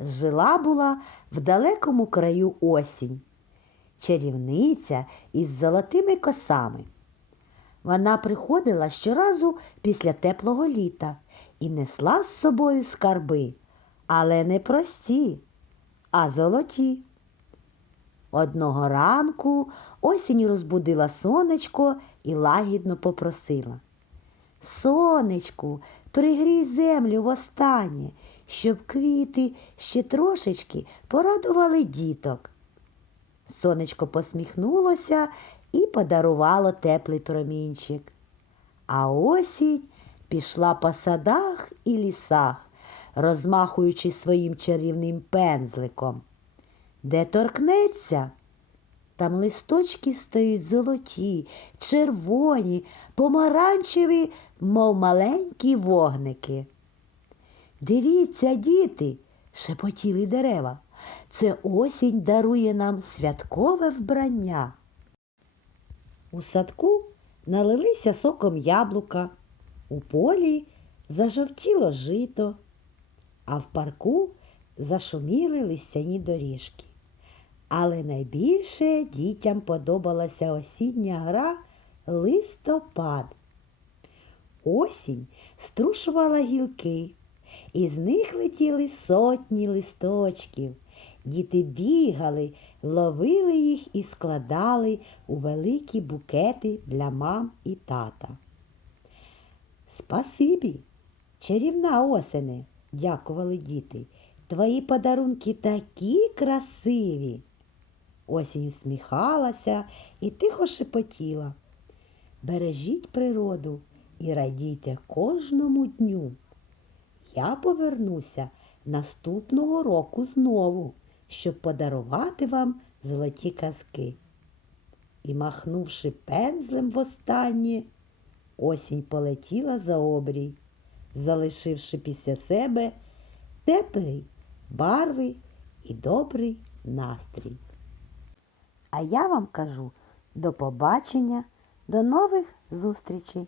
Жила була в далекому краю осінь, чарівниця із золотими косами. Вона приходила щоразу після теплого літа і несла з собою скарби, але не прості, а золоті. Одного ранку осінь розбудила сонечко і лагідно попросила. Сонечку, пригрій землю востаннє, щоб квіти ще трошечки порадували діток. Сонечко посміхнулося і подарувало теплий промінчик. А осінь пішла по садах і лісах, розмахуючи своїм чарівним пензликом. Де торкнеться, там листочки стають золоті, червоні, помаранчеві, мов маленькі вогники. Дивіться, діти, шепотіли дерева. Це осінь дарує нам святкове вбрання. У садку налилися соком яблука, у полі зажовтіло жито, а в парку зашуміли листяні доріжки. Але найбільше дітям подобалася осіння гра листопад. Осінь струшувала гілки, і з них летіли сотні листочків. Діти бігали, ловили їх і складали у великі букети для мам і тата. Спасибі, чарівна осене, дякували діти. Твої подарунки такі красиві. Осінь усміхалася і тихо шепотіла. Бережіть природу і радійте кожному дню. Я повернуся наступного року знову, щоб подарувати вам золоті казки. І, махнувши пензлем востаннє, осінь полетіла за обрій, залишивши після себе теплий барви і добрий настрій. А я вам кажу до побачення, до нових зустрічей!